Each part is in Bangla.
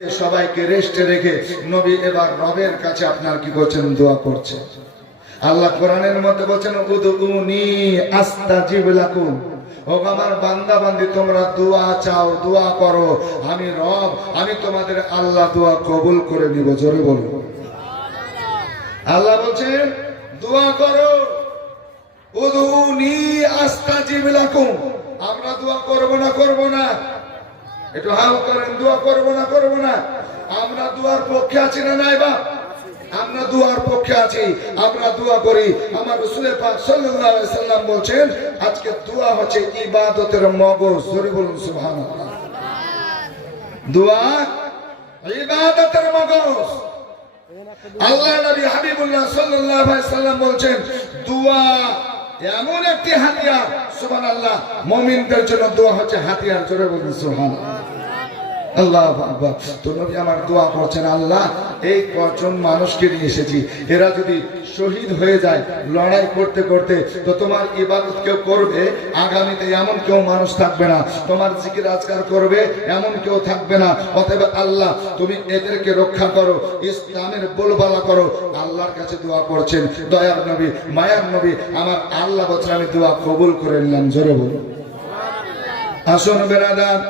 সবাইকে রেস্টে রেখে নবী এবার রবের কাছে আপনার কি করছেন? দোয়া করছেন। আল্লাহ কোরআনের মধ্যে বলেছেন উদউনি আস্তাজিব লাকুম। ও আমার বান্দা বান্দি, তোমরা দোয়া চাও, দোয়া করো, আমি রব, আমি তোমাদের আল্লাহ দোয়া কবুল করে নিব। জোরে বলুন আল্লাহ বলছেন দোয়া করো, উদউনি আস্তাজিব লাকুম। আমরা দোয়া করব না? করব না? একটু হাল করেন, দোয়া করবো না? করবো না? আমরা দুয়ার পক্ষে আছি না নাই বা? আমরা দুয়ার পক্ষে আছি, আমরা দোয়া করি। আমার রাসূল পাক সাল্লাল্লাহু আলাইহি সাল্লাম বলেন আজকে দোয়া হচ্ছে ইবাদতের মগজ। জোরে বলুন সুবহানাল্লাহ। দোয়া ইবাদতের মগজ। আল্লাহ নবী হাবিবুল্লাহ সাল্লাল্লাহু আলাইহি সাল্লাম বলেন দোয়া এমন একটি হাতিয়ার, সুবহানাল্লাহ, মুমিনদের জন্য দোয়া হচ্ছে হাতিয়ার। জোরে বলুন সুবহানাল্লাহ। আল্লাহু আকবার। তো নবী আমার দোয়া করছেন, আল্লাহ এই কজন মানুষকে নিয়ে এসেছি, এরা যদি শহীদ হয়ে যায় লড়াই করতে করতে, তো তোমার ইবাদত কেউ করবে আগামীতে এমন কেউ মানুষ থাকবে না, তোমার জিকির আজকার করবে এমন কেউ থাকবে না। অতএব আল্লাহ তুমি এদেরকে রক্ষা করো, ইসলামের বলবালা করো। আল্লাহর কাছে দোয়া করছেন দয়ার নবী, মায়ার নবী। আমার আল্লাহ বলছেন আমি দোয়া কবুল করে নিলাম। জোরে বলুন। আসুন বেরাদার,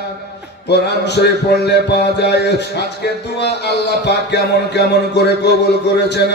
কোরআন শরীফ পড়লে পাওয়া যায় আজকে দোয়া আল্লাহ পাক কেমন কেমন করে কবুল করেছেন।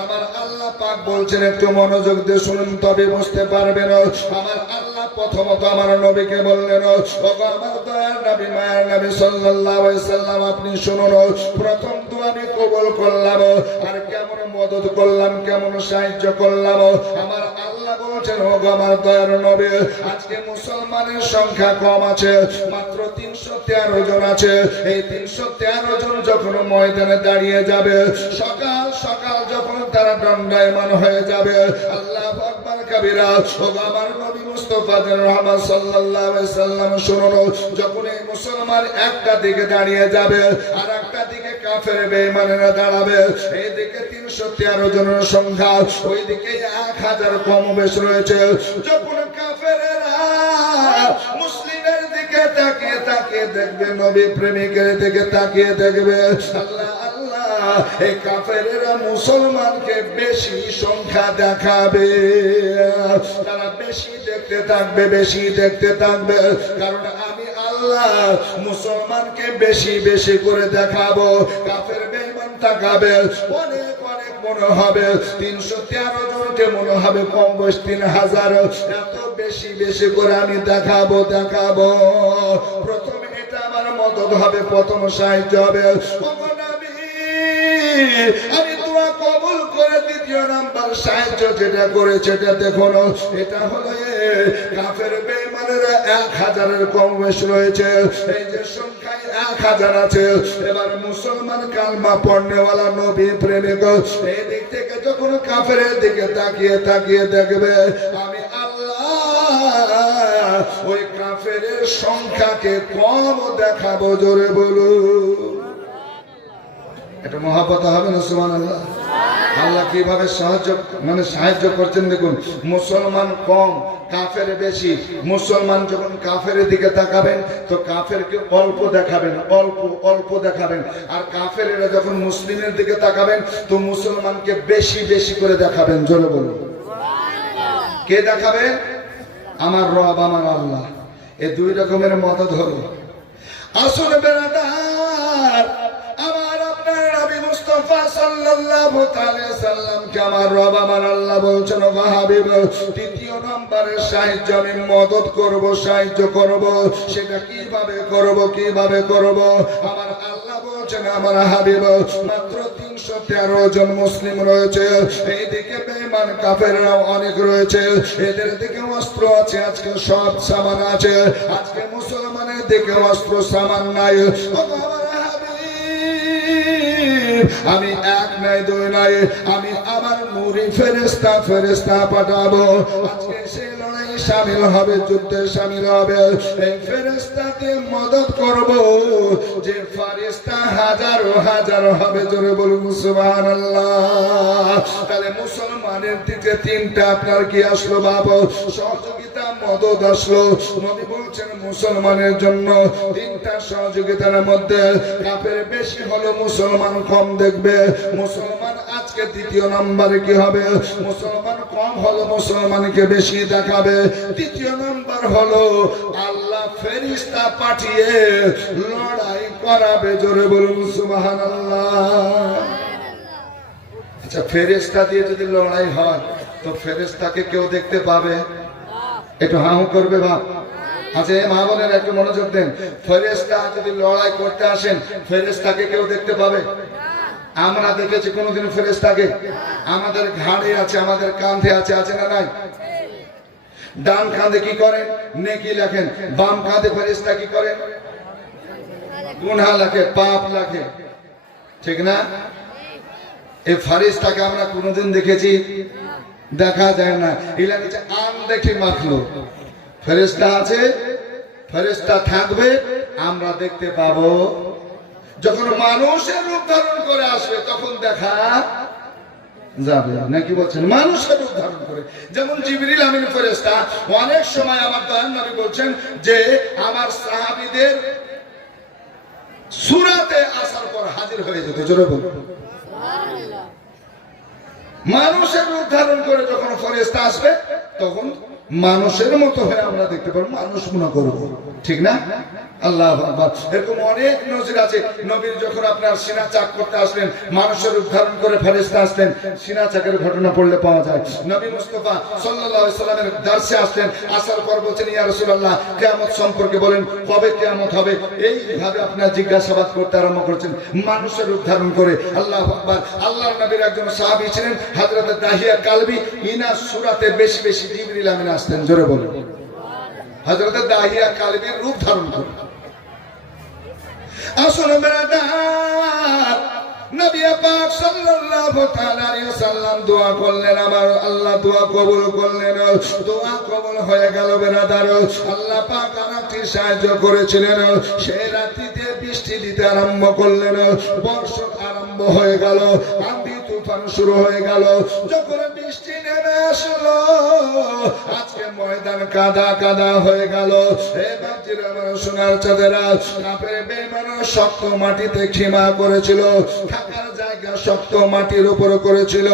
আমার আল্লাহ পাক বলছেন, একটু মনোযোগ দিয়ে শুনুন তবে বুঝতে পারবেন। আমার আল্লাহ প্রথমত আমার নবীকে বললেন, ওগো আমার দয়ার নবী, মায়ার নবী সাল্লাল্লাহু আলাইহি সাল্লাম, আপনি শুনুন, প্রথম দোয়া আমি কবুল করলাম, আর কেমন মদদ করলাম, কেমন সাহায্য করলাম। আমার আল্লাহ বলছেন, ওগো আমার দয়ার নবী, আজকে মুসলমানের সংখ্যা কম আছে, মাত্র 313 জন আছে। এই 313 জন যখন ময়দানে দাঁড়িয়ে যাবে, সকাল সকাল যখন তারা দণ্ডায়মান হয়ে যাবে, আল্লাহু আকবার কাবীরা, ওগো আমার নবী মুস্তাফা রহমান সাল্লাল্লাহু আলাইহি সাল্লাম শুনুন, যখন এই মুসলমান একটা দিকে দাঁড়িয়ে যাবে আর একটা দিকে কাফের বেঈমানেরা দাঁড়াবে, এই দিকে 313 জনের সংখ্যা, ওই দিকে 1000 কম বেশ রয়েছে। যখন কাফেরেরা মুসলিমের দিকে তাকিয়ে তাকিয়ে দেখবে, নবী প্রেমিকের দিকে তাকিয়ে দেখবে, আল্লাহ আল্লাহ এই কাফেরেরা মুসলমানকে বেশি সংখ্যা দেখাবে, তারা বেশি দেখতে থাকবে, বেশি দেখতে থাকবে, কারণ আমি আল্লাহ মুসলমানকে বেশি বেশি করে দেখাবো। কাফের বেঈমান তাকাবে, অনেক অনেক মনে হবে 313 জনকে মনে হবে কম বেশ 3000, এত বেশি বেশি করে আমি দেখাবো দেখাবো। প্রথমে এটা আমার মদদ হবে, প্রথম সাহায্য হবে। আমি দোয়া কবুল করে দ্বিতীয় নাম্বার সাহায্য যেটা করেছে এটা দেখুন, এটা হলো কাফের বেঈমানেরা 1000-এর কম বেশ রয়েছে। এই যে সংখ্যায় 1000 আছে, এবার মুসলমান কালমা পড়নেওয়ালা নবী প্রেমিক এই দিক থেকে যখন কাফেরের দিকে তাকিয়ে তাকিয়ে দেখবে, আমি আল্লাহ ওই কাফের সংখ্যাকে কম দেখাবো। জোরে বলুন। এটা মহাব্বত হবে না? সুবহানাল্লাহ। আল্লাহ কিভাবে সাহায্য করছেন দেখুন। মুসলমান কম, কাফের বেশি। মুসলমান যখন কাফের দিকে তাকাবেন তো কাফেরকে অল্প দেখাবেন, অল্প অল্প দেখাবেন, আর কাফেরেরা যখন মুসলিমের দিকে তাকাবেন তো মুসলমানকে বেশি বেশি করে দেখাবেন। জোরে বলুন। কে দেখাবেন? আমার রব, আমার আল্লাহ। এই দুই রকমের মদদ হলো। আসুন বেরাদার, আমার আপনার নবী মুস্তাফা সাল্লাল্লাহু আলাইহি সাল্লামকে আমার রব, আমার আল্লাহ বলছেন, ওগো হাবিব, তৃতীয় নম্বরের সাহায্য আমি মদদ করব, সাহায্য করব। সেটা কিভাবে করব, কিভাবে করব? আমার আল্লাহ বলছেন, আমার হাবিব, মাত্র 313 জন মুসলিম রয়েছে, এইদিকে বেঈমান কাফেররা অনেক রয়েছে, এদের দিকে অস্ত্র আছে, আজকে সব সামান আছে, আজকে মুসলমানের দিকে অস্ত্র সামান নাই। আমি এক নাই, দুই নাই, আমি আমার নূরি ফেরেশতা পাঠাবো। আজকে সেই লড়াই শামিল হবে, যুদ্ধে শামিল হবে। এই ফেরেশতাকে মদদ করব, যে ফেরেশতা হাজারো হাজারো হবে, জোরে বলুন সুবহানাল্লাহ। তাহলে মুসলমানের দিকে তিনটা আপনার কি আসলো বাবা? সহযোগিতা, মদদ আসলো। নবী বলছেন মুসলমানের জন্য তিনটা সহযোগিতার মধ্যে কাফের বেশি হলো, মুসলমান কম দেখবে। মুসলমান আজকে দ্বিতীয় নম্বরে কি হবে? মুসলমান কম হলো, মুসলমানকে বেশি দেখাবে। তৃতীয় নম্বর হলো আল্লাহ ফেরেশতা পাঠিয়ে লড়াই করাবে, জোরে বলুন সুবহানাল্লাহ। আচ্ছা, ফেরেশতা দিয়ে যদি লড়াই হয় তো ফেরেশতাকে কেউ দেখতে পাবে? একটু হাঁ করবে বাপ। আচ্ছা মা বোনের একটু মনোযোগ দেন। ফেরেশতা যদি লড়াই করতে আসেন, ফেরেশতাকে কেউ দেখতে পাবে? আমরা দেখেছি কোনোদিন ফেরেশতাকে? আমাদের ঘাড়ে আছে, আমাদের কাঁধে আছে, আছে না নাই? ডান কাঁধে কি করেন? নেকি লেখেন। বাম কাঁধে ফেরেশতা কি করেন? গুনাহ লেখে, পাপ লেখে, ঠিক না? এই ফেরেশতাকে আমরা কোনোদিন দেখেছি? দেখা যায় না। এলা নিচে আম দেখে মাখলো। ফেরেশতা আছে, ফেরেশতা থাকবে, আমরা দেখতে পাবো। যখন মানুষের রূপ ধারণ করে আসবে তখন দেখা যাবে না, কি বলছেন? মানুষের রূপ ধারণ করে, যেমন জিবরিল আমিন ফেরেশতা অনেক সময় আমার দয়াল নবী বলছেন যে আমার সাহাবীদের সূরাতে আসার পর হাজির হয়ে যেত, জোরে বলুন সুবহানাল্লাহ। মানুষের রূপ ধারণ করে যখন ফেরেশতা আসবে তখন মানুষের মতো হয়ে আমরা দেখতে পারবো, মানুষ মনে করবো, ঠিক না? আল্লাহু আকবার। এরকম অনেক নজির আছে। নবীর যখন আপনার সিনা চাক করতে আসলেন, মানুষের রূপ ধারণ করে ফেরেশতা আসলেন, সিনা চাকের ঘটনা পড়লে পাওয়া যায়। নবী মুস্তাফা সাল্লাল্লাহু আলাইহি সাল্লামের দার্সে আসলেন, আসার পর বলছেন ইয়া রাসূলুল্লাহ কিয়ামত সম্পর্কে বলেন, কবে কিয়ামত হবে? এইভাবে আপনার জিজ্ঞাসাবাদ করতে আরম্ভ করেছেন মানুষের রূপ ধারণ করে। আল্লাহু আকবার। আল্লাহর নবীর একজন সাহাবী ছিলেন হযরত দাহিয়া কালবি, ইনার সূরাতে বেশি বেশি জিবরিল আমিন আসতেন, জোরে বলুন হযরত দাহিয়া কালবির রূপ ধারণ করে। আসুন ব্রাদার, নবী পাক সাল্লাল্লাহু তাআলা আলাইহি ওয়াসাল্লাম দোয়া করলেন, আমার আল্লাহ দোয়া কবুল করলেন। দোয়া কবুল হয়ে গেল ব্রাদার। আল্লাহ পাক আমাকে সাহায্য করেছিলেন। সেই রাত্রিতে বৃষ্টি দিতে আরম্ভ করলেন, বর্ষা আরম্ভ হয়ে গেল, আঁধি তুফান শুরু হয়ে গেল। যখন বৃষ্টি নেমে আসলো, আজকে ময়দান কাদা কাদা হয়ে গেল। এবার যে আমার সোনার চাঁদেরা, কাফের বেঈমান শক্ত মাটিতে খিমা করেছিল, থাকার জায়গা শক্ত মাটির উপর করেছিল।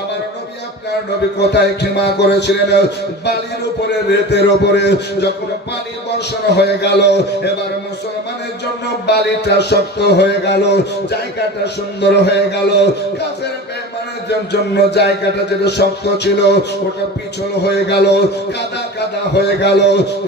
আমার নবী, আপনার নবী কোথায় খিমা করেছিলেন? বালির উপরে, রেতের উপরে। যখন পানি বর্ষণ হয়ে গেল, এবার মুসলমানের জন্য বালিটা শক্ত হয়ে গেল, জায়গাটা সুন্দর হয়ে গেল। কাফের বেঈমানের জন্য জায়গাটা যেটা শক্ত ছিল ওটা পিছল হয়ে গেল, কাদা কাদা হয়ে গেল।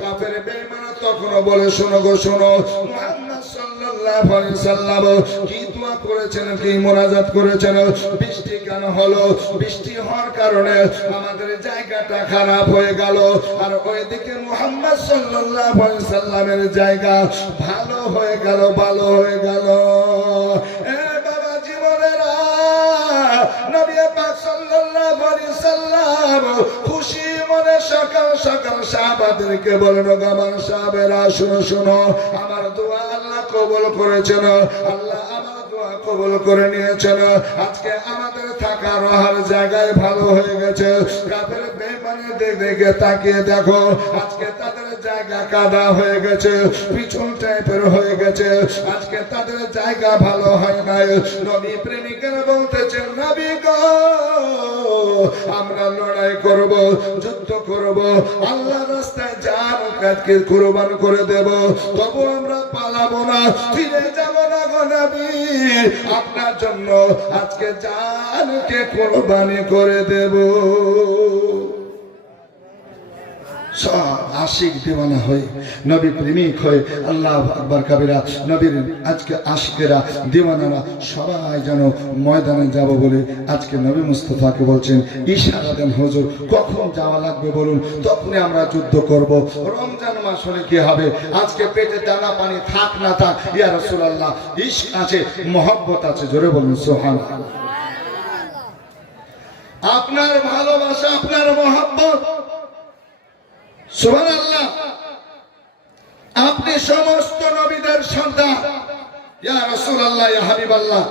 কাফের বেঈমান তখন বলে, শোনো গো শোনো, মুহাম্মদ সাল্লাল্লাহু আলাইহি সাল্লাম কি দোয়া করেছেন, কি মুনাজাত করেছেন? বৃষ্টি কেন হলো? বৃষ্টি হওয়ার কারণে আমাদের জায়গাটা খারাপ হয়ে গেল, আর ওইদিকে মুহাম্মদ সাল্লাল্লাহু আলাইহি সাল্লামের জায়গা ভালো হয়ে গেল, ভালো হয়ে গেল। এ বাবা জীবনেরা, নবী পাক সাল্লাল্লাহু আলাইহি সাল্লাম খুশি মনে সকাল সকাল সাহাবাদেরকে বলেন, আমার সাহাবেরা শুনো শুনো, আমার দোয়া আল্লাহ কবুল করেছেন, আল্লাহ আমার দোয়া কবুল করে নিয়েছেন। আজকে আমাদের থাকা রহার জায়গায় ভালো হয়ে গেছে। কাফের বেঈমানের দিকে তাকিয়ে দেখো, আজকে তাদের জায়গা কাদা হয়ে গেছে, পিছন টাইপের হয়ে গেছে। আজকে তাদের জায়গা ভালো হয় নাই। নবী প্রেমিকেরা বলতেছেন, নবী গো, আমরা লড়াই করব, যুদ্ধ করব, আল্লাহ রাস্তায় জান কাটকে কুরবান করে দেব, তবু আমরা পালাবো না, ফিরে যাব না গো নবী। আপনার জন্য আজকে জানকে কুরবানি করে দেব। সব আশিক দিওয়ানা হয়ে, নবী প্রেমিক হয়ে, আল্লাহু আকবার কাবীরা, নবীর আজকে আশিকেরা দিওয়ানারা সবাই যেন ময়দানে যাব বলে আজকে নবী মুস্তাফাকে বলছেন, ইশারা দেন হুজুর, কখন যাওয়া লাগবে বলুন, তখনই আমরা যুদ্ধ করব। রমজান মাস হলে কি হবে? আজকে পেটে দানা পানি থাক না থাক, ইয়া রাসূলুল্লাহ, ইশক আছে, মহব্বত আছে, জোরে বলুন সুবহানাল্লাহ। আপনার ভালোবাসা, আপনার মহব্বত সুবহানাল্লাহ। আপনি সমস্ত নবীদের সন্তান, ইয়া রাসূলুল্লাহ, ইয়া হাবিবাল্লাহ।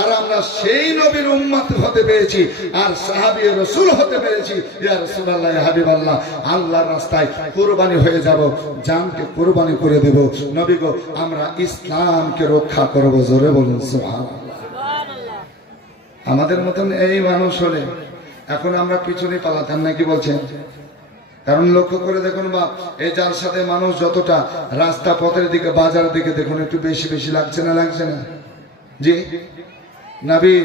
আর আমরা সেই নবীর উম্মত হতে পেরেছি আর সাহাবী রাসূল হতে পেরেছি। ইয়া রাসূলুল্লাহ, ইয়া হাবিবাল্লাহ, আল্লাহর রাস্তায় কুরবানি হয়ে যাব, জানকে কুরবানি করে দেব। নবী গো, আমরা ইসলামকে রক্ষা করব। জোরে বলুন সুবহানাল্লাহ। আমাদের মতন এই মানুষ হলে এখন আমরা পিছনে পালাতাম নাকি বলছেন? কারণ লক্ষ্য করে দেখুন বাপ, এই যার সাথে মানুষ যতটা, রাস্তা পথের দিকে বাজারের দিকে দেখুন একটু বেশি বেশি লাগছে না? লাগছে না? জি, নবীর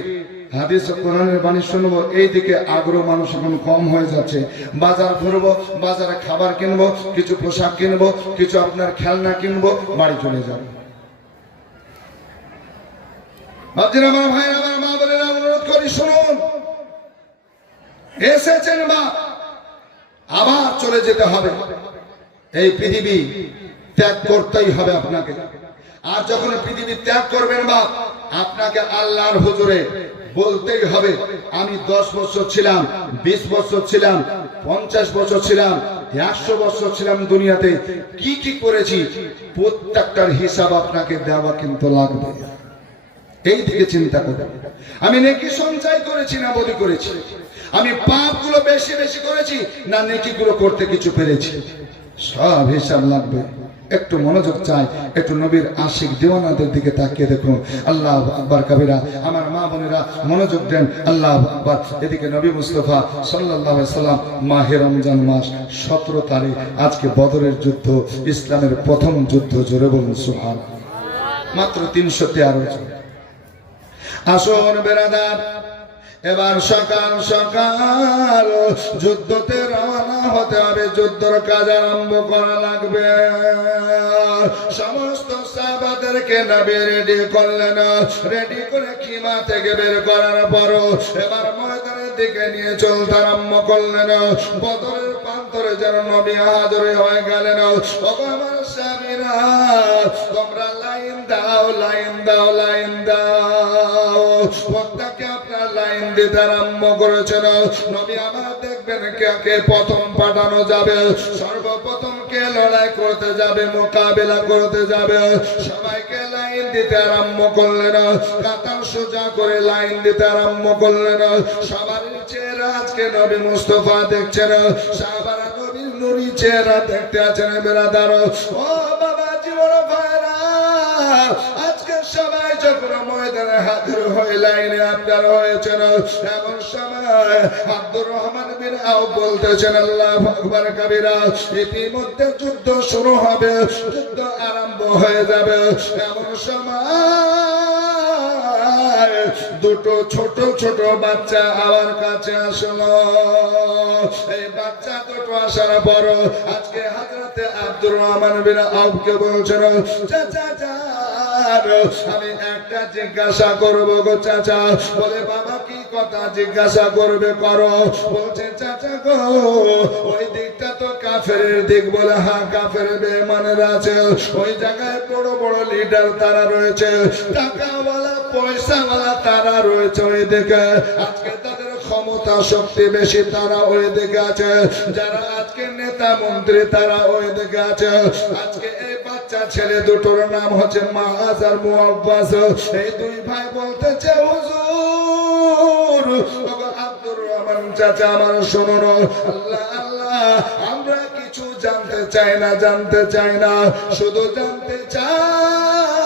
হাদিস ও কোরআনের বাণী শুনবো, এই দিকে আগ্রহ মানুষ এখন কম হয়ে যাচ্ছে। বাজার ঘুরবো, বাজারে খাবার কিনবো, কিছু পোশাক কিনবো, কিছু আপনার খেলনা কিনবো, বাড়ি চলে যাবো। ভাবছিলাম আমার ভাই, আমার মা বোনেরা, অনুরোধ করি শুনুন, এসেছেন মা, আবার চলে যেতে হবে। এই পৃথিবী ত্যাগ করতেই হবে আপনাকে। আর যখন পৃথিবী ত্যাগ করবেন বা, আপনাকে আল্লাহর হুজুরে বলতেই হবে, আমি 10 বছর ছিলাম, 20 বছর ছিলাম, 50 বছর ছিলাম, 100 বছর ছিলাম দুনিয়াতে, কি কি করেছি, প্রত্যেকটার হিসাব আপনাকে দেওয়া কিন্তু লাগবে। এই দিকে চিন্তা করবেন। আমি নেকি সঞ্চয় করেছি না বদি করেছি, আমি পাপগুলো বেশি বেশি করেছি না নেকিগুলো করতে কিছু পেরেছি, সব হিসাব লাগবে। একটু মনোযোগ চাই, একটু নবীর আশিক দিওয়ানাদের দিকে তাকিয়ে দেখুন। আল্লাহু আকবার কবিরা। আমার মা বোনেরা মনোযোগ দেন, আল্লাহু আকবার। এদিকে নবী মুস্তাফা সাল্লাল্লাহু আলাইহি সাল্লাম, মাহে রমজান মাস, 17 তারিখ, আজকে বদরের যুদ্ধ, ইসলামের প্রথম যুদ্ধ। জোরে বলুন সুবহানাল্লাহ। মাত্র 313 জন। আসুন বেরাদার, এবার সকাল সকাল যুদ্ধতে রওনা হতে হবে, যুদ্ধের কাজ আরম্ভ করা লাগবে। সমস্ত সাহাবাদেরকে নবী রেডি করলেন, রেডি করে খিমা থেকে বের করার পর এবার ময়দানের দিকে নিয়ে চলতে আরম্ভ করলেন। বদরের প্রান্তরে যেন নবী হাজির হয়ে গেলেন। ওগো আমার স্বামীরা, তোমরা লাইন দাও, লাইন দাও, লাইন দাও। প্রত্যেকে আপনার লাইন দিতে আরম্ভ করেছেন। নবী আমার দেখবেন কে প্রথম পাঠানো যাবে, সর্বপ্রথম কে লড়াই করতে যাবে, মোকাবেলা করতে যাবে। সবাইকে লাইন দিতে আরম্ভ করলেন, কাতার সোজা করে লাইন দিতে আরম্ভ করলেন। সবার চেহারা আজকে নবী মুস্তাফা দেখছেন, সাহাবারা নবীর নুরি চেহারা দেখতে আছেন। বেরাদার, ও বাবা জীবন ভাইরা, আজকে সবাই যখন ময়দানে হাজির হয়ে লাইনে আপনার হয়েছেন, এমন সময় আব্দুর রহমান বিন আউফ বলতেছেন, আল্লাহু আকবার কবিরা, ইতিমধ্যে যুদ্ধ শুরু হবে, যুদ্ধ আরম্ভ হয়ে যাবে। এমন সময় দুটো ছোট ছোট বাচ্চা আমার কাছে আসলো। এই বাচ্চা দুটো আসার পর আজকে হযরতে আব্দুর রহমান বিন আউফকে বলছেন, চাচা আমি একটা জিজ্ঞাসা করবো গো চাচা। বলে, বাবা কি কথা জিজ্ঞাসা করবে? করো। বলছে, চাচা গো, ওই দিকটা তো কাফের দিক। বলে, হ্যাঁ, কাফের বেঈমানের আছে। ওই জায়গায় বড় বড় লিডার তারা রয়েছে, টাকাওয়ালা পয়সাওয়ালা তারা রয়েছে ওই দিকে। আজকে তাদের ক্ষমতা শক্তি বেশি, তারা ওই দিকে আছে। যারা আজকে নেতা মন্ত্রী তারা ওই দিকে আছে। আজকে এই বাচ্চা ছেলে দুটোর নাম হচ্ছে মাআজ আর মুআব্বাস। এই দুই ভাই বলতেছে, হুজুর, আব্দুর রহমান চাচা আমার শুনুন, আল্লাহ আল্লাহ, আমরা কিছু জানতে চাই না, জানতে চাই না, শুধু জানতে চাই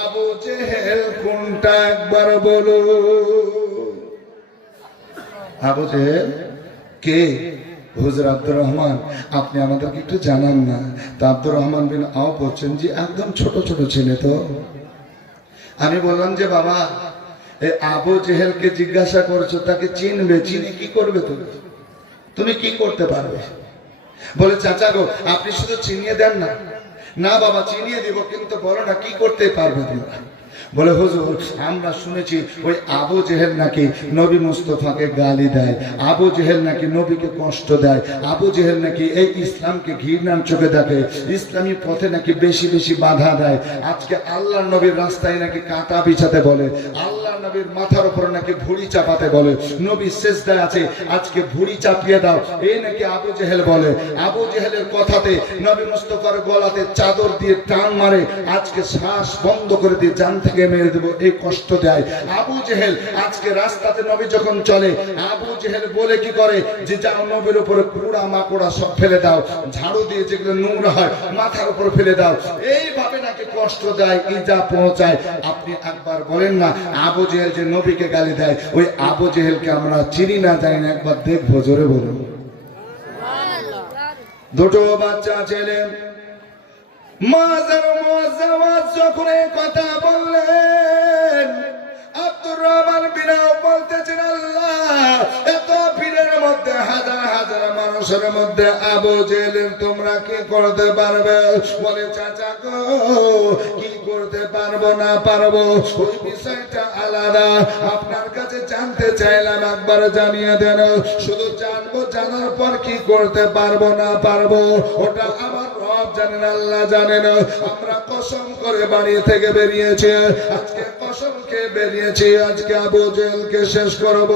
আবু জেহেল কোনটা, একবার বলো। আবু জেহেল কে? হুজুর আব্দুর রহমান, আপনি আমাদেরকে একটু জানান না। তো আব্দুর রহমান বিন আউফ বলছেন, জি একদম ছোট ছোট ছেলে তো। আমি বললাম যে বাবা, এই আবু জেহেলকে জিজ্ঞাসা করছো, তাকে চিনবে, চিনে কি করবে? তুমি কি করতে পারবে? বলে, চাচা গো, আপনি শুধু চিনিয়ে দেন না। না বাবা, চিনিয়ে দিব, কিন্তু বলো না কি করতে পারবে তোমরা। বলে হুজুর আমরা শুনেছি ওই আবু জেহেল নাকি নবী মুস্তফাকে গালি দেয়, আবু জেহেল নাকি নবীকে কষ্ট দেয়, আবু জেহেল নাকি এই ইসলামকে ঘৃণার চোখে দেখে, ইসলামী পথে নাকি বেশি বেশি বাধা দেয়। আজকে আল্লাহ নবীর রাস্তায় নাকি কাঁটা বিছাতে বলে, আল্লাহ নবীর মাথার উপর নাকি ভুঁড়ি চাপাতে বলে, নবী সেজদায় আছে আজকে ভুঁড়ি চাপিয়ে দাও, এই নাকি আবু জেহেল বলে। আবু জেহেলের কথাতে নবী মুস্তফার গলাতে চাদর দিয়ে টান মারে, আজকে শ্বাস বন্ধ করে দিয়ে জান থেকে মেরে দেবো, এই কষ্ট দেয় আবু জেহেল। আজকে রাস্তাতে নবী যখন চলে আবু জেহেল বলে কি করে যে যাও নবীর উপরে কুড়া মাকড়া সব ফেলে দাও, ঝাড়ু দিয়ে যেগুলো নোংরা হয় মাথার উপর ফেলে দাও, এইভাবে নাকি কষ্ট দেয়, ইজা পৌঁছায়। আপনি একবার বলেন না আবু জেহেল যে নবীকে গালি দেয়, ওই আবু জেহেলকে আমরা চিনি না জানি না, একবার দেখবো, জোরে বলুন। দুটো বাচ্চা ছেলে মাজার মুআজ্জাওয়াজ যখন এই কথা বললেন, আব্দুর রহমান বিন আওফ বলতেছেন আল্লাহ এত ভিড়ের মধ্যে হাজার হাজার মানুষের মধ্যে আবু জেহেলের তোমরা কি করতে পারবে? বলে চাচা গো কি করতে পারবো না পারবো ওই বিষয়টা আলাদা, আপনার কাছে জানতে চাইলাম একবার জানিয়ে দেন। শুধু জানবো, জানার পর কি করতে পারবো না পারবো ওটা আমার রব জানেন, আল্লাহ জানেন। আমরা কসম করে বাড়ি থেকে বেরিয়েছি, আজকে কসম খেয়ে বেরিয়েছি আজকে আবু জেহেলকে শেষ করব,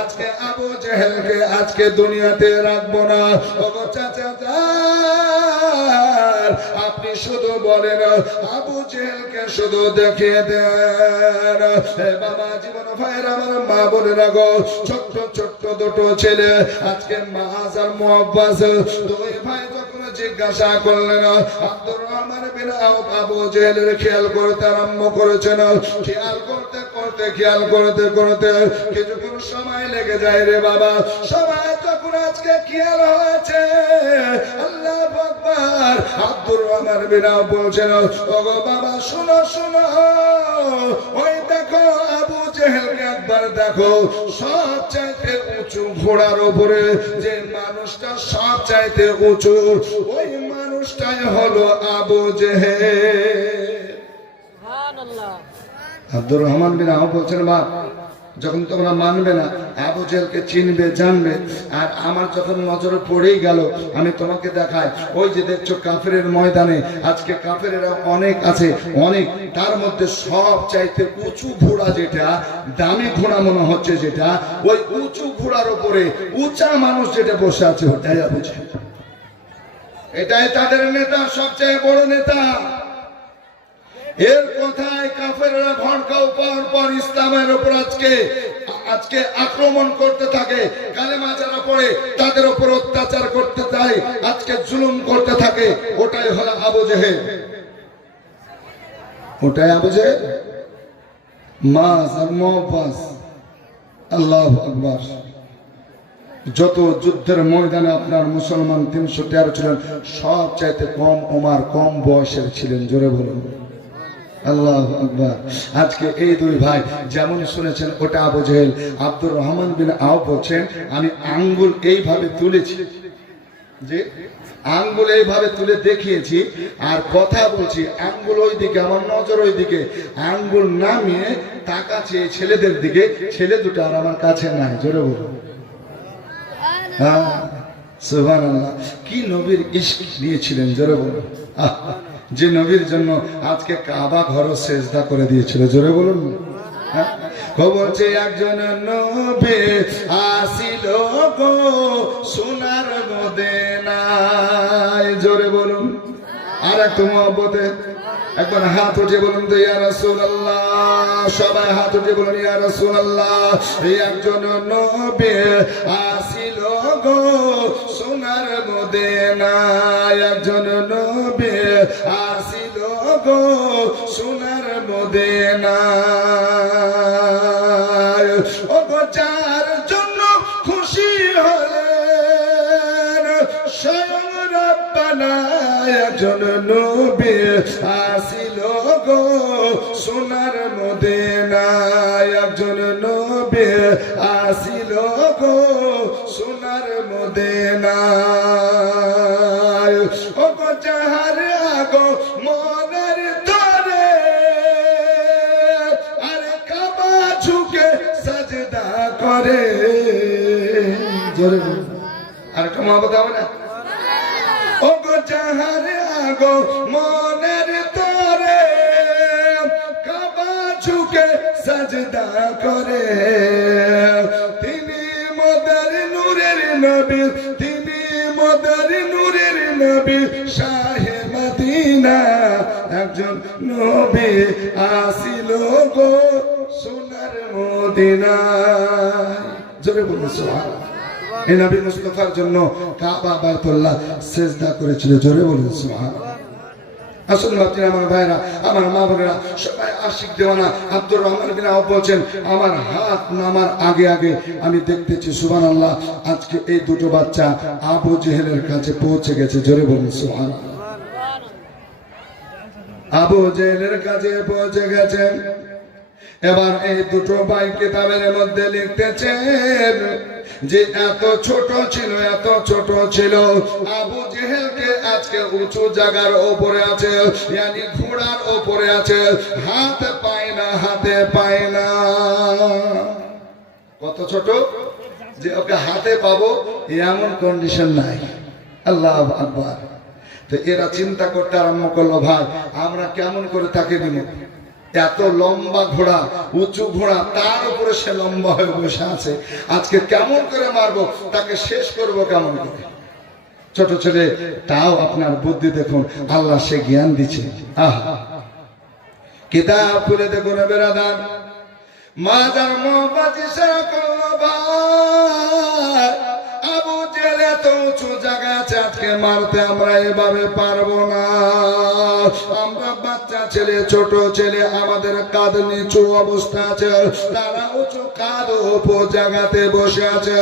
আজকে আবু জেহেলকে আজকে দুনিয়াতে রাখবো না। ওগো চাচা আপনি শুধু বলেন আবু জেহেলকে শুধু দেখিয়ে দেন। বাবা জীবন ভাইয়ের আমার মা বলে রাখো, ছোট্ট ছোট্ট দুটো ছেলে আজকে মাজ আর মুআব্বাস দুই ভাই যখন জিজ্ঞাসা করলেন আব্দুর রহমান বিন আওফ আবু জেহেলের খেয়াল করতে আরম্ভ করেছেন, খেয়াল করতে করতে খেয়াল করতে করতে কিছুক্ষণ সময় লেগে যায় রে বাবা। সময় যখন আজকে খেয়াল হয়েছে আল্লাহু আকবার, আব্দুর রহমান বিন আওফ বলছেন ওগো বাবা শোনো শোনো, ওই দেখো আবু জেহেলকে একবার দেখো, সব চাইতে উঁচু ঘোড়ার উপরে যে মানুষটা সব চাইতে উঁচু ওই মানুষটাই হলো আবু জেহেল। সুবহানাল্লাহ। আব্দুর রহমান বিন আওফ বলছেন বাপ যখন তোমরা মানবে না আবু জেহেলকে চিনবে জানবে, আর আমার যখন নজরে পড়েই গেল আমি তোমাকে দেখাই, ওই যে দেখছো কাফেরের ময়দানে আজকে কাফেরেরা অনেক আছে, অনেক, তার মধ্যে সব চাইতে উঁচু ঘোড়া যেটা দামি ঘোড়া মনে হচ্ছে যেটা, ওই উঁচু ঘোড়ার উপরে উঁচা মানুষ যেটা বসে আছে ওটাই আবু জেহেল, এটাই তাদের নেতা, সবচেয়ে বড় নেতা। এর কথায় কাফেররা ভড়কাও পাওয়ার পর ইসলামের উপর আজকে আক্রমণ করতে থাকে, কালেমা যারা পড়ে তাদের উপর অত্যাচার করতে চায়, আজকে জুলুম করতে থাকে, ওটাই হলো আবু জেহেল, ওটাই আবু জেহেল। মাস আর মুআব্বাস, আল্লাহু আকবার। যত যুদ্ধের ময়দানে আপনার মুসলমান 313 ছিলেন, সব চাইতে কম ওমর কম বয়সের ছিলেন, জোরে বলুন আল্লাহু আকবার। আজকে এই দুই ভাই যেমন শুনেছেন ওটা আবু জেহেল। আব্দুর রহমান বিন আওফ বলছেন আমি আঙ্গুল এইভাবে তুলেছি, যে আঙ্গুল এইভাবে তুলে দেখিয়েছি আর কথা বলছি, আঙ্গুল ওই দিকে, আমার নজর ওই দিকে, আঙ্গুল নামিয়ে তাকাচ্ছে ছেলেদের দিকে, ছেলে দুটো আর আমার কাছে নাই, জোরে বলুন হ্যাঁ সুবহানাল্লাহ। কি নবীর ইশক দিয়েছিলেন, জোরে বলুন, যে নবীর জন্য আজকে কাবা ঘর সেজদা করে দিয়েছিল, জোরে বলুন। বলছে একজন নবী আসিল গো সোনার মদিনায়, জোরে বলুন। আর একটু মহব্বতে একবার হাত উঠিয়ে বলুন তো ইয়া রাসূলুল্লাহ, সবাই হাত উঠিয়ে বলুন ইয়া রাসূলুল্লাহ। এই একজন নবী আসিল গো সোনার মদিনায়, একজন নবী আসিল গো সোনার মদিনায়, ও গো যার জন্য খুশি হলেন স্বয়ং রব্বানা, একজন নবী আসিল গো সোনার মদিনায়, একজন নবী আসিল গো সোনার মদিনায়, ও গো যাহার আগো মনের তরে করে। জোরে আর একটা মহব্বত হবে না? ও গো যাহারে আগো মনের তরে কাবা ঝুঁকে সাজদা করে, তিনি মোদের নূরের নবী, তিনি মোদের নূরের নবী, শাহে মদিনা একজন নবী আসিল গো সোনার মদিনায়। জোরে বলুন সুবহানাল্লাহ। এই নবী মুস্তাফার জন্য কাবা বাইতুল্লাহ সিজদা করেছিল। জোরে বলুন সুবহানাল্লাহ। আসুন বাচ্চারা, আমার ভাইরা, আমার মা বোনেরা, সবাই আশিক দেওয়ানা আব্দুর রহমান বিন আওফ বলছেন, আমার হাত নামার আগে আগে আমি দেখতেছি সুবহানাল্লাহ, আজকে এই দুটো বাচ্চা আবু জেহেলের কাছে পৌঁছে গেছে। জোরে বলুন সুবহানাল্লাহ। আবু জেহেলের কাছে পৌঁছে গেছেন। এবার এই দুটো ভাই কিতাবের মধ্যে লিখতেছেন যে এত ছোট ছিল, এত ছোট ছিল, আবু জেহেলকে আজকে উঁচু জায়গার উপরে আছে, ইয়ানি ঘোড়ার উপরে আছে, হাতে পায় না, হাতে পায় না। কত ছোট যে ওকে হাতে পাবো এমন কন্ডিশন নাই। আল্লাহু আকবার। তো এরা চিন্তা করতে আরম্ভ করলো, ভাই আমরা কেমন করে তাকে নিব? এত লম্বা ঘোড়া, উঁচু ঘোড়া, তার উপরে সে লম্বা হয়ে বসে আছে, আজকে কেমন করে মারবো, তাকে শেষ করব কেমন করে? ছোট ছেলে তাও আপনার বুদ্ধি দেখুন, আল্লাহ সে জ্ঞান দিচ্ছে। আহা, কিতাব খুলে দেখুন বেরাদার, মাজার মোবাজি সারা করলো ভাই, আবু জেহেল এত উঁচু জায়গা আছে, আজকে মারতে আমরা এভাবে পারবো না। আমরা বাচ্চা ছেলে, ছোট ছেলে, আমাদের কাঁধ নিচু অবস্থা আছে, তারা উঁচু কাঁধ উপর জায়গাতে বসে আছে।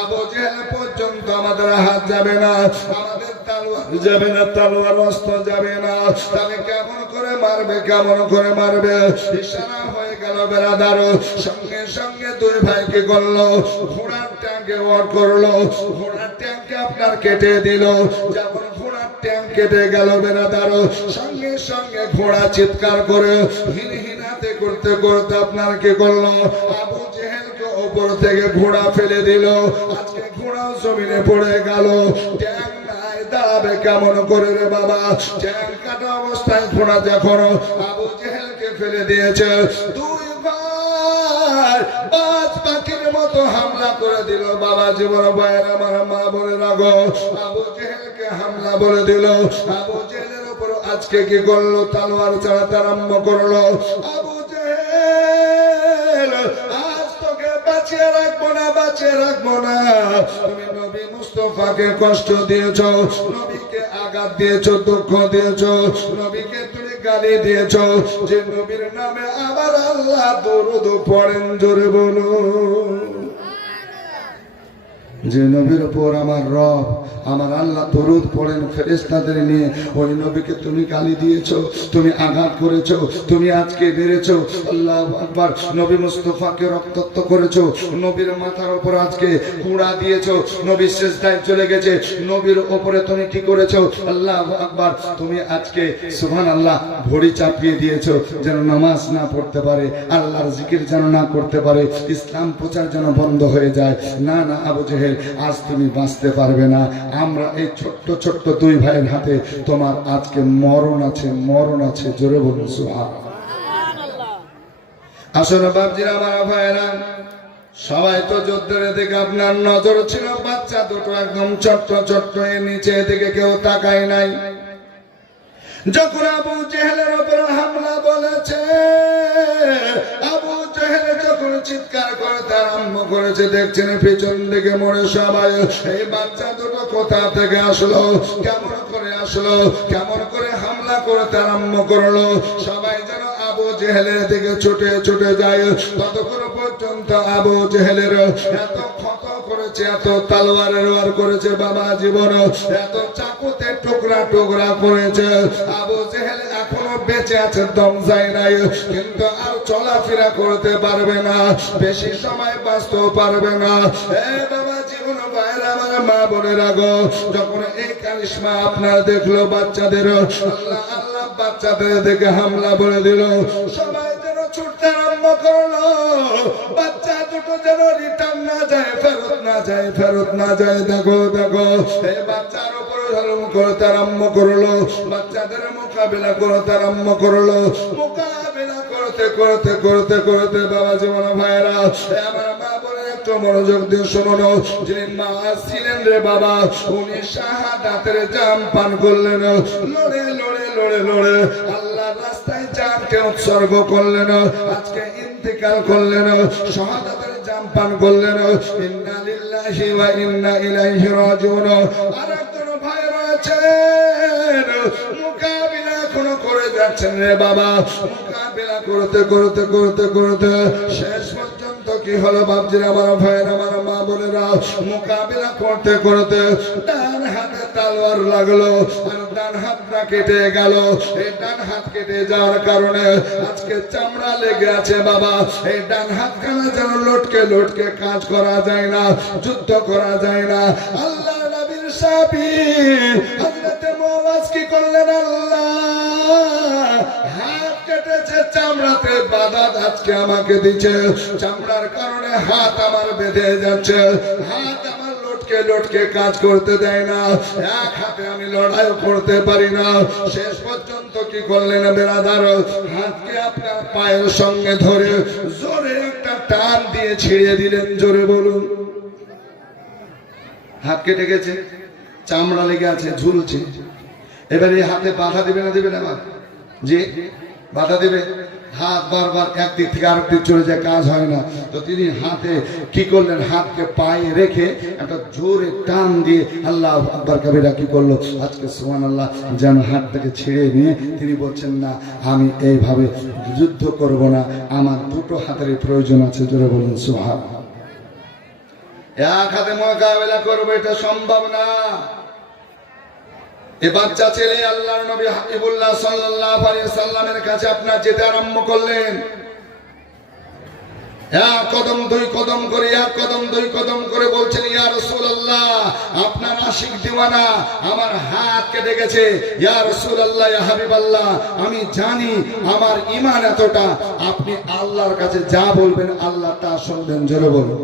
আবু জেহেল পর্যন্ত আমাদের হাত যাবে না, আমাদের তালোয়ার যাবে না, তালোয়ার অস্ত্র যাবে না, তাহলে কেমন করে মারবে, কেমন করে মারবে? ইশারা হয়ে গেল বেরাদার। সঙ্গে সঙ্গে দুই ভাই কি করলো, ঘোড়ার ট্যাঙ্কে ওয়ার করলো, ঘোড়ার ট্যাঙ্কে আপনার কেটে দিল। যেমন ঘোড়ার ট্যাঙ্ক কেটে গেল বেরাদার, সঙ্গে সঙ্গে ঘোড়া চিৎকার করে হিনহিনাতে করতে করতে আপনার কি করলো, আবু জেহেলকে উপর থেকে ঘোড়া ফেলে দিল। আজকে ঘোড়া জমিনে পড়ে গেল। ট্যাঙ্ক নাই, দাঁড়াবে কেমন করে রে বাবা? ট্যাঙ্ক কাটা অবস্থায় ঘোড়া যখন আবু জেহেলকে ফেলে দিয়েছে, দুই ভাই বাজ পাখির মতো হামলা করে দিল। বাবা জীবন ভাইয়ের, আমার মা বলে রাগো, আবু জেহেলকে হামলা বলে দিল। আবু জেহেলের উপর আজকে কি করলো, তালোয়ার চালাতে আরম্ভ করলো। আবু জেহেল, আজ তোকে বাঁচিয়ে রাখবো না, বাঁচিয়ে রাখবো না। তুমি নবী মুস্তাফাকে কষ্ট দিয়েছো, নবীকে আঘাত দিয়েছো, দুঃখ দিয়েছো, নবীকে তুমি গালি দিয়েছো। যে নবীর নামে আবার আল্লাহ দরুদ পড়েন, জোরে বলুন। যে নবীর উপর আমার রব, আমার আল্লাহ দরুদ পড়েন ফেরেশতাদের নিয়ে, ওই নবীকে তুমি গালি দিয়েছো, তুমি আঘাত করেছো, তুমি আজকে মেরেছো। আল্লাহু আকবার। নবী মুস্তাফাকে রক্তাক্ত করেছো, নবীর মাথার উপর আজকে কুড়া দিয়েছো, নবী সিজদায় চলে গেছে, নবীর উপরে তুমি কি করেছো? আল্লাহু আকবার। তুমি আজকে সুবহানাল্লাহ ভরি চাপিয়ে দিয়েছো, যেন নামাজ না পড়তে পারে, আল্লাহর জিকির যেন না করতে পারে, ইসলাম প্রচার যেন বন্ধ হয়ে যায়। না না আবু জেহেল, আজ তুমি বাঁচতে পারবে না। আমরা এই ছোট্ট ছোট্ট দুই ভাইয়ের হাতে তোমার আজকে মরণ আছে, মরণ আছে। জোরে বলুন সুবহানাল্লাহ। আসলে বাপজিরা, আমার ভাইয়েরা, সবাই তো যুদ্ধের দিকে আপনার নজর ছিল, বাচ্চা দুটো একদম ছোট্ট ছোট্ট, এর নিচে দিকে কেউ তাকায় নাই। যখন আবু জেহেলের উপর হামলা বলেছে, আবু জেহেল যখন চিৎকার করতে আরম্ভ করেছে, দেখছেন পিছন দিকে মরে সবাই। এই বাচ্চা দুটো কোথা থেকে আসলো, কেমন করে আসলো, কেমন করে হামলা করতে আরম্ভ করলো? সবাই যেন আবু জেহেলের দিকে ছুটে ছুটে যায়। ততক্ষণ পর্যন্ত আবু জেহেলের এত ক্ষত করেছে, এত তালোয়ারের ওয়ার করেছে বাবা জীবন, এত চাকুতে টুকরা টুকরা করেছে। আবু জেহেল এখনো বেঁচে আছে, দম যায় নাই, কিন্তু আর চলাফেরা করতে পারবে না, বেশি সময় বাঁচতেও পারবে না। এ বাবা জীবন ভাইরা, আমার মা বোনের আগো, যখন এই কারিশমা আপনার দেখলো বাচ্চাদের, আল্লাহ আল্লাহ বাচ্চাদের দেখে হামলা বলে দিল। সবাই যেন ছুটতে আরম্ভ করলো, বাচ্চা দুটো যেন রিটার্ন না যায়, ফেরত না যায়, ফেরত না যায়। দেখো দেখো এই বাচ্চার উপরে ধর্ম করতে আরম্ভ করলো, বাচ্চাদের মোকাবিলা করতে আরম্ভ করলো। মোকাবিলা করতে করতে করতে করতে বাবা জীবন ভাইরা, আমার মা বলে একটু মনোযোগ দিয়ে শোনো, যিনি মা ছিলেন রে বাবা, উনি শাহাদাতের জাম পান করলেন। লড়ে লড়ে লড়ে লড়ে আল্লাহর রাস্তায় জানকে উৎসর্গ করলেন, আজকে ইন্তেকাল করলেন, শাহাদাতের জাম পান করলেন। ইন্না লিল্লাহি ওয়া ইন্না ইলাইহি রাজিউন। আর একজন ভাই রয়েছেন, মোকাবিলা এখনো করে যাচ্ছেন রে বাবা, মোকাবিলা করতে করতে করতে করতে শেষ পর্যন্ত কি হলো বাপজিরা, আমার ভাইয়ের, আমার মা বোনেরা, মোকাবিলা করতে করতে ডান হাতে তলোয়ার লাগলো আর ডান হাতটা কেটে গেল। এই ডান হাত কেটে যাওয়ার কারণে আজকে চামড়া লেগে আছে বাবা। এই ডান হাতখানা যেন লটকে লটকে কাজ করা যায় না, যুদ্ধ করা যায় না। আল্লাহ নবীর সাহাবী হযরত মুআজ কি করলেন, আল্লাহ হাত কেটেছে, চামড়াতে বাধা আজকে আমাকে দিচ্ছে, চামড়ার কারণে হাত আমার বেঁধে যাচ্ছে, হাত আমার লটকে লটকে কাজ করতে দেয় না, এক হাতে আমি লড়াই করতে পারি না। শেষ পর্যন্ত কি করলেন বেরাদার, হাতকে আপনার পায়ের সঙ্গে ধরে জোরে একটা টান দিয়ে ছিঁড়ে দিলেন। জোরে বলুন। হাত কেটে গেছে, চামড়া লেগে আছে, ঝুলছে। এবারে হাতে বাধা দিবে না দিবে না? যে বাধা দেবে, হাত বারবার একদিক থেকে আরেক দিক চলে যায়, কাজ হয় না। তো তিনি হাতে কি করলেন, হাতকে পায়ে রেখে একটা জোরে টান দিয়ে আল্লাহ আকবার কবিরা কি করলো, আজকে সুবহানাল্লাহ, যেন হাতটাকে ছেড়ে নিয়ে তিনি বলছেন, না আমি এইভাবে যুদ্ধ করব না, আমার দুটো হাতের প্রয়োজন আছে। জোরে বলুন সুবহানাল্লাহ। এক হাতে মোকাবেলা করবো এটা সম্ভব না। এই বাচ্চা ছেলে আল্লাহর নবী হাবিবুল্লাহ সাল্লাল্লাহু আলাইহি সাল্লামের কাছে আপনার যেতে আরম্ভ করলেন। এক কদম দুই কদম করে, এক কদম দুই কদম করে বলছেন, ইয়া রাসূলুল্লাহ, আপনার আশিক দিওয়ানা আমার হাত কেটে গেছে। ইয়া রাসূলুল্লাহ, ইয়া হাবিবাল্লাহ, আমি জানি আমার ঈমান এতটা, আপনি আল্লাহর কাছে যা বলবেন আল্লাহ তা শুনবেন। জোরে বলুন।